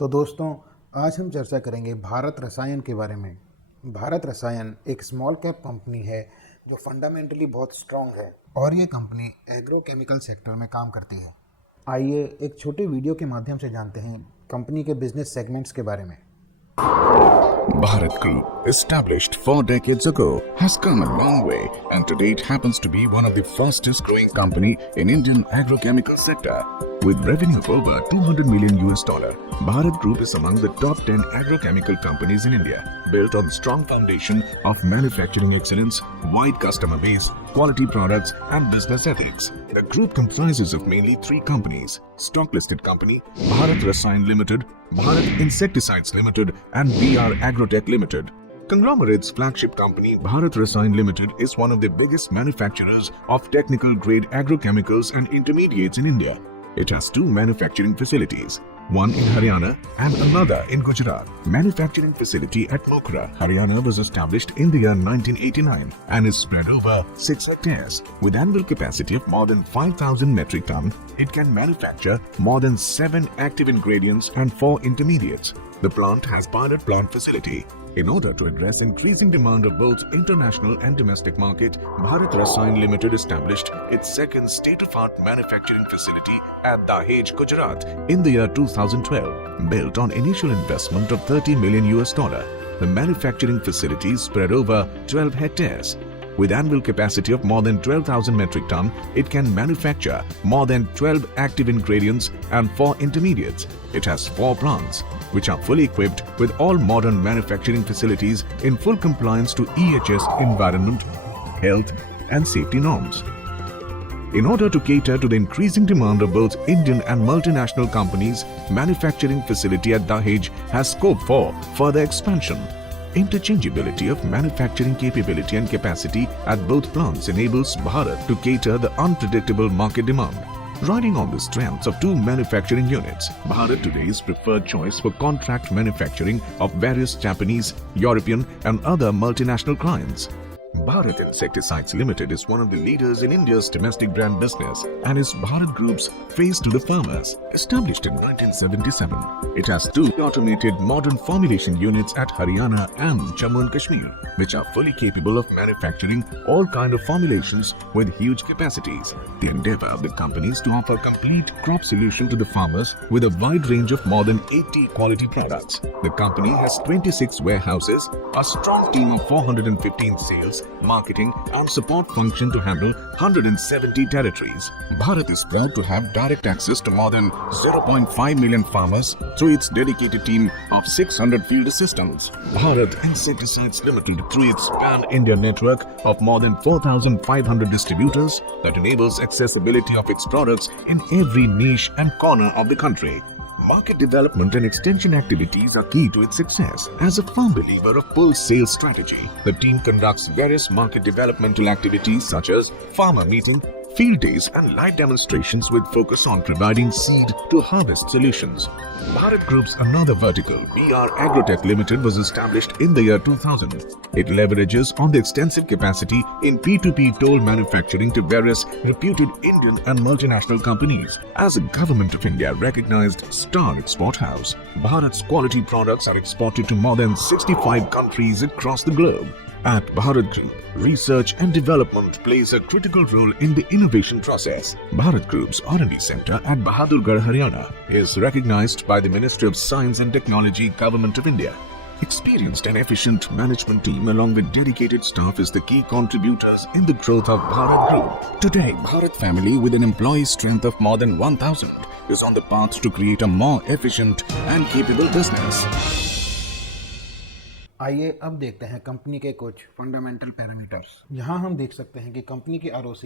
तो दोस्तों, आज हम चर्चा करेंगे भारत रसायन के बारे में। भारत रसायन एक स्मॉल कैप कंपनी है जो फंडामेंटली बहुत स्ट्रांग है और ये कंपनी एग्रोकेमिकल सेक्टर में काम करती है। आइए एक छोटे वीडियो के माध्यम से जानते हैं कंपनी के बिजनेस सेगमेंट्स के बारे में। Bharat Group, established 4 decades ago, has come a long way and today it happens to be one of the fastest growing company in Indian agrochemical sector. With revenue of over $200 million, Bharat Group is among the top 10 agrochemical companies in India, built on strong foundation of manufacturing excellence, wide customer base, quality products and business ethics. The group comprises of mainly 3 companies: stock listed company Bharat Rasayan Limited, Bharat Insecticides Limited and BR Agrotech Limited. Conglomerate's flagship company Bharat Rasayan Limited is one of the biggest manufacturers of technical grade agrochemicals and intermediates in India. It has 2 manufacturing facilities, one in Haryana and another in Gujarat. Manufacturing facility at Mokhara, Haryana was established in the year 1989 and is spread over 6 hectares. With annual capacity of more than 5,000 metric ton, it can manufacture more than 7 active ingredients and 4 intermediates. The plant has pilot plant facility. In order to address increasing demand of both international and domestic market, Bharat Rasayan Limited established its second state-of-art manufacturing facility at Dahej, Gujarat in the year 2012. Built on initial investment of $30 million, the manufacturing facility is spread over 12 hectares. With annual capacity of more than 12,000 metric ton, it can manufacture more than 12 active ingredients and 4 intermediates. It has 4 plants, which are fully equipped with all modern manufacturing facilities in full compliance to EHS environment, health and safety norms. In order to cater to the increasing demand of both Indian and multinational companies, manufacturing facility at Dahej has scope for further expansion. Interchangeability of manufacturing capability and capacity at both plants enables Bharat to cater the unpredictable market demand. Riding on the strengths of 2 manufacturing units, Bharat today is preferred choice for contract manufacturing of various Japanese, European and other multinational clients. Bharat Insecticides Limited is one of the leaders in India's domestic brand business and is Bharat Group's face to the farmers. Established in 1977, it has 2 automated modern formulation units at Haryana and Jammu and Kashmir, which are fully capable of manufacturing all kind of formulations with huge capacities. The endeavor of the company is to offer complete crop solution to the farmers with a wide range of more than 80 quality products. The company has 26 warehouses, a strong team of 415 sales, marketing and support function to handle 170 territories. Bharat is proud to have direct access to more than 0.5 million farmers through its dedicated team of 600 field assistants. Bharat Insecticides Limited, through its pan-India network of more than 4,500 distributors, that enables accessibility of its products in every niche and corner of the country. Market development and extension activities are key to its success. As a firm believer of full sales strategy, the team conducts various market developmental activities such as farmer meeting, field days and live demonstrations with focus on providing seed to harvest solutions. Bharat Group's another vertical, BR Agrotech Limited, was established in the year 2000. It leverages on the extensive capacity in P2P toll manufacturing to various reputed Indian and multinational companies. As a Government of India recognized star export house, Bharat's quality products are exported to more than 65 countries across the globe. At Bharat Group, research and development plays a critical role in the innovation process. Bharat Group's R&D center at Bahadurgarh, Haryana is recognized by the Ministry of Science and Technology, Government of India. Experienced and efficient management team along with dedicated staff is the key contributors in the growth of Bharat Group. Today, Bharat family with an employee strength of more than 1,000 is on the path to create a more efficient and capable business. आइए अब देखते हैं company के कुछ fundamental parameters. यहाँ हम देख सकते हैं कि कंपनी की ROC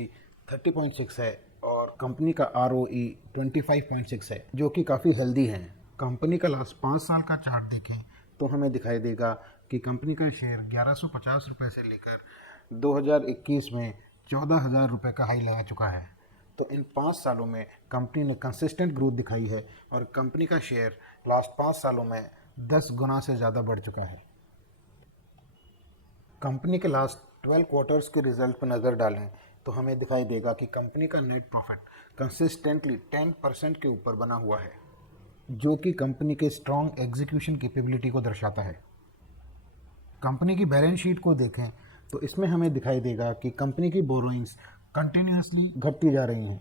30.6 है और कंपनी का ROE 25.6 है, जो कि काफ़ी हेल्दी है। कंपनी का लास्ट 5 साल का चार्ट देखें तो हमें दिखाई देगा कि कंपनी का शेयर 1150 रुपये से लेकर 2021 में 14,000 रुपये का हाई लगा चुका है। तो इन 5 सालों में कंपनी ने कंसिस्टेंट ग्रोथ दिखाई है और कंपनी का शेयर लास्ट 5 सालों में 10 गुना से ज़्यादा बढ़ चुका है। कंपनी के लास्ट 12 क्वार्टर्स के रिजल्ट पर नज़र डालें तो हमें दिखाई देगा कि कंपनी का नेट प्रॉफिट कंसिस्टेंटली 10% के ऊपर बना हुआ है। जो कि कंपनी के स्ट्रॉन्ग एग्जीक्यूशन कैपेबिलिटी को दर्शाता है। कंपनी की बैलेंस शीट को देखें तो इसमें हमें दिखाई देगा कि कंपनी की बोरोइंग्स कंटिन्यूसली घटती जा रही हैं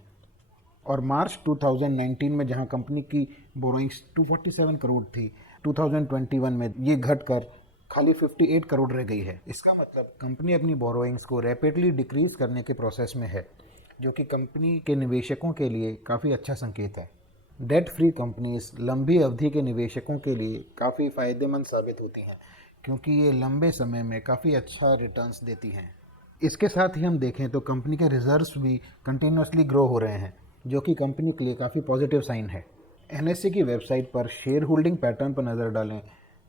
और मार्च 2019 में जहां कंपनी की बोरोइंग्स 247 करोड़ थी, 2021 में ये घटकर खाली 58 करोड़ रह गई है। इसका मतलब कंपनी अपनी बोरोइंग्स को रैपिडली डिक्रीज करने के प्रोसेस में है, जो कि कंपनी के निवेशकों के लिए काफ़ी अच्छा संकेत है। डेट फ्री कंपनीज लंबी अवधि के निवेशकों के लिए काफ़ी फ़ायदेमंद साबित होती हैं, क्योंकि ये लंबे समय में काफ़ी अच्छा रिटर्न्स देती हैं। इसके साथ ही हम देखें तो कंपनी के रिजर्व्स भी कंटिन्यूसली ग्रो हो रहे हैं, जो कि कंपनी के लिए काफ़ी पॉजिटिव साइन है। एनएससी की वेबसाइट पर शेयर होल्डिंग पैटर्न पर नज़र डालें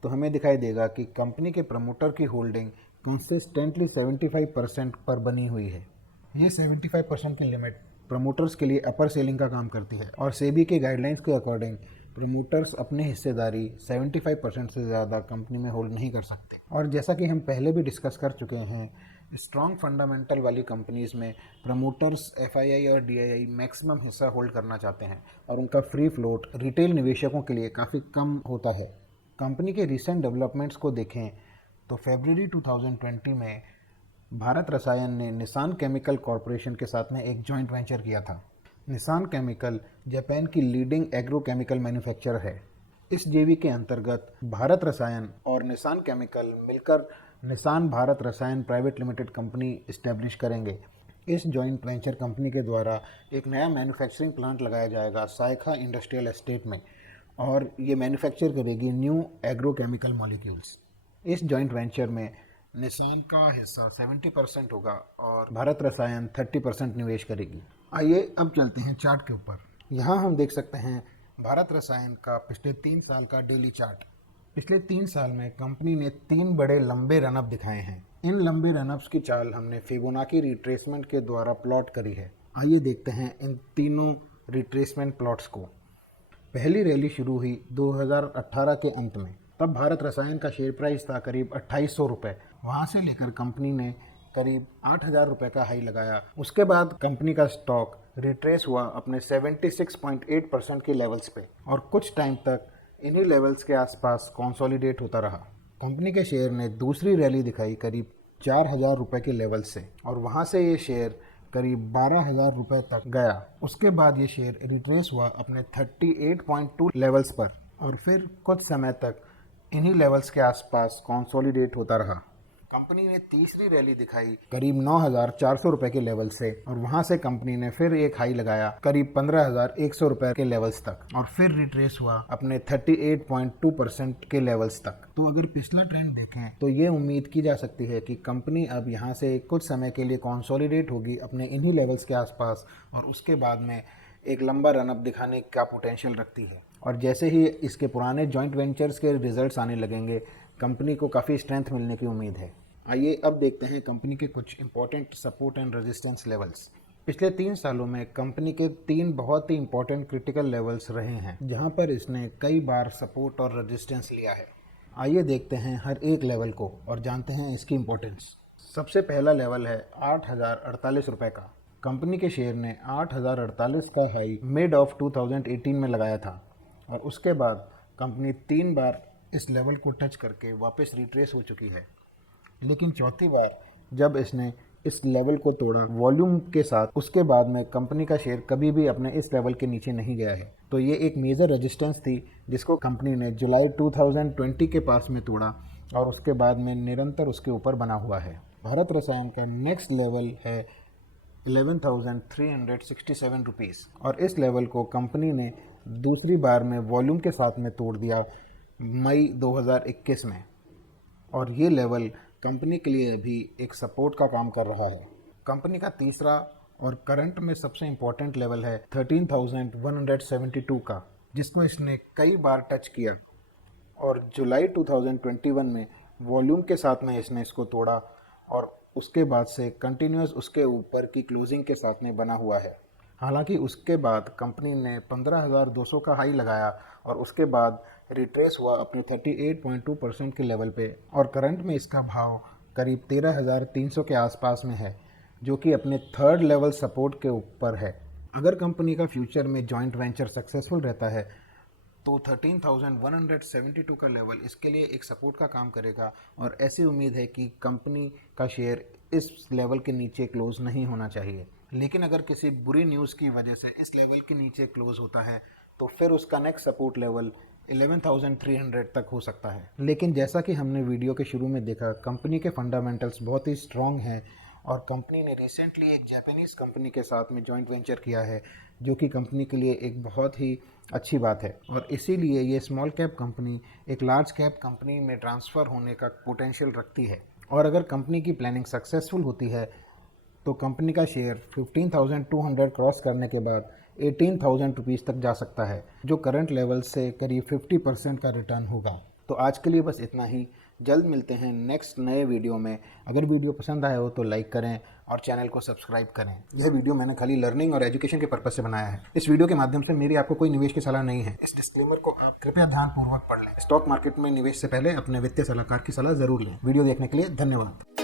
तो हमें दिखाई देगा कि कंपनी के प्रमोटर की होल्डिंग कंसिस्टेंटली 75% पर बनी हुई है। ये 75% की लिमिट प्रमोटर्स के लिए अपर सेलिंग का काम करती है और सेबी के गाइडलाइंस के अकॉर्डिंग प्रमोटर्स अपनी हिस्सेदारी 75% से ज़्यादा कंपनी में होल्ड नहीं कर सकते। और जैसा कि हम पहले भी डिस्कस कर चुके हैं, स्ट्रॉन्ग फंडामेंटल वाली कंपनीज में प्रमोटर्स एफआईआई और डीआईआई मैक्सिमम हिस्सा होल्ड करना चाहते हैं और उनका फ्री फ्लोट रिटेल निवेशकों के लिए काफ़ी कम होता है। कंपनी के रिसेंट डेवलपमेंट्स को देखें तो फरवरी 2020 में भारत रसायन ने निसान केमिकल कॉरपोरेशन के साथ में एक जॉइंट वेंचर किया था। निसान केमिकल जापान की लीडिंग एग्रोकेमिकल मैन्युफैक्चरर है। इस जेवी के अंतर्गत भारत रसायन और निसान केमिकल मिलकर निसान भारत रसायन प्राइवेट लिमिटेड कंपनी इस्टेब्लिश करेंगे। इस जॉइंट वेंचर कंपनी के द्वारा एक नया मैन्युफैक्चरिंग प्लांट लगाया जाएगा सायखा इंडस्ट्रियल एस्टेट में, और ये मैन्युफैक्चर करेगी न्यू एग्रोकेमिकल मॉलिक्यूल्स। इस जॉइंट वेंचर में निसान का हिस्सा 70% होगा और भारत रसायन 30% निवेश करेगी। आइए अब चलते हैं चार्ट के ऊपर। यहाँ हम देख सकते हैं भारत रसायन का पिछले 3 साल का डेली चार्ट। पिछले 3 साल में कंपनी ने 3 बड़े लंबे रनअप दिखाए हैं। इन लंबे रनअप्स की चाल हमने फिबोनाची रिट्रेसमेंट के द्वारा प्लॉट करी है। आइए देखते हैं इन तीनों रिट्रेसमेंट प्लॉट्स को। पहली रैली शुरू हुई 2018 के अंत में। तब भारत रसायन का शेयर प्राइस था करीब 2800 रुपये। वहाँ से लेकर कंपनी ने करीब 8000 रुपये का हाई लगाया। उसके बाद कंपनी का स्टॉक रिट्रेस हुआ अपने 76.8% के लेवल्स पे और कुछ टाइम तक इन्हीं लेवल्स के आसपास कंसोलिडेट होता रहा। कंपनी के शेयर ने दूसरी रैली दिखाई करीब 4000 रुपये के लेवल से और वहाँ से ये शेयर करीब 12,000 रुपये तक गया। उसके बाद ये शेयर रिट्रेस हुआ अपने 38.2 लेवल्स पर और फिर कुछ समय तक इन्हीं लेवल्स के आसपास कंसोलिडेट होता रहा। कंपनी ने तीसरी रैली दिखाई करीब 9,400 रुपये के लेवल से और वहां से कंपनी ने फिर एक हाई लगाया करीब 15,100 रुपये के लेवल्स तक और फिर रिट्रेस हुआ अपने 38.2% के लेवल्स तक। तो अगर पिछला ट्रेंड देखें तो ये उम्मीद की जा सकती है कि कंपनी अब यहाँ से कुछ समय के लिए कंसोलिडेट होगी अपने इन्हीं लेवल्स के आसपास और उसके बाद में एक लंबा रनअप दिखाने का पोटेंशियल रखती है। और जैसे ही इसके पुराने जॉइंट वेंचर्स के रिजल्ट्स आने लगेंगे, कंपनी को काफ़ी स्ट्रेंथ मिलने की उम्मीद है। आइए अब देखते हैं कंपनी के कुछ important support and resistance levels. पिछले 3 सालों में कंपनी के 3 बहुत ही इंपॉर्टेंट क्रिटिकल लेवल्स रहे हैं, जहां पर इसने कई बार सपोर्ट और रेजिस्टेंस लिया है। आइए देखते हैं हर एक लेवल को और जानते हैं इसकी इंपॉर्टेंस। सबसे पहला लेवल है 8,048 रुपये का। कंपनी के शेयर ने 8,048 का हाई मिड ऑफ 2018 में लगाया था और उसके बाद कंपनी 3 बार इस लेवल को टच करके वापस रिट्रेस हो चुकी है, लेकिन चौथी बार जब इसने इस लेवल को तोड़ा वॉल्यूम के साथ, उसके बाद में कंपनी का शेयर कभी भी अपने इस लेवल के नीचे नहीं गया है। तो ये एक मेजर रेजिस्टेंस थी जिसको कंपनी ने जुलाई 2020 के पास में तोड़ा और उसके बाद में निरंतर उसके ऊपर बना हुआ है। भारत रसायन का नेक्स्ट लेवल है 11,367 रुपीज़ और इस लेवल को कंपनी ने दूसरी बार में वॉल्यूम के साथ में तोड़ दिया मई 2021 में और ये लेवल कंपनी के लिए भी एक सपोर्ट का काम कर रहा है। कंपनी का तीसरा और करंट में सबसे इम्पोर्टेंट लेवल है 13,172 का, जिसको इसने कई बार टच किया और जुलाई 2021 में वॉल्यूम के साथ में इसने इसको तोड़ा और उसके बाद से कंटिन्यूस उसके ऊपर की क्लोजिंग के साथ में बना हुआ है। हालांकि उसके बाद कंपनी ने 15,200 का हाई लगाया और उसके बाद रिट्रेस हुआ अपने 38.2% के लेवल पे और करंट में इसका भाव करीब 13,300 के आसपास में है, जो कि अपने थर्ड लेवल सपोर्ट के ऊपर है। अगर कंपनी का फ्यूचर में जॉइंट वेंचर सक्सेसफुल रहता है तो 13,172 का लेवल इसके लिए एक सपोर्ट का काम करेगा और ऐसी उम्मीद है कि कंपनी का शेयर इस लेवल के नीचे क्लोज नहीं होना चाहिए। लेकिन अगर किसी बुरी न्यूज़ की वजह से इस लेवल के नीचे क्लोज होता है तो फिर उसका नेक्स्ट सपोर्ट लेवल 11,300 तक हो सकता है। लेकिन जैसा कि हमने वीडियो के शुरू में देखा, कंपनी के फंडामेंटल्स बहुत ही स्ट्रॉन्ग हैं और कंपनी ने रिसेंटली एक जापानीज़ कंपनी के साथ में जॉइंट वेंचर किया है, जो कि कंपनी के लिए एक बहुत ही अच्छी बात है और इसीलिए ये स्मॉल कैप कंपनी एक लार्ज कैप कंपनी में ट्रांसफ़र होने का पोटेंशियल रखती है। और अगर कंपनी की प्लानिंग सक्सेसफुल होती है तो कंपनी का शेयर 15,200 क्रॉस करने के बाद 18,000 रुपीज़ तक जा सकता है, जो करंट लेवल से करीब 50% का रिटर्न होगा। तो आज के लिए बस इतना ही। जल्द मिलते हैं नेक्स्ट नए वीडियो में। अगर वीडियो पसंद आया हो तो लाइक करें और चैनल को सब्सक्राइब करें। यह वीडियो मैंने खाली लर्निंग और एजुकेशन के पर्पज़ से बनाया है। इस वीडियो के माध्यम से मेरी आपको कोई निवेश की सलाह नहीं है। इस डिस्क्लेमर को आप कृपया ध्यानपूर्वक पढ़ लें। स्टॉक मार्केट में निवेश से पहले अपने वित्तीय सलाहकार की सलाह जरूर लें। वीडियो देखने के लिए धन्यवाद।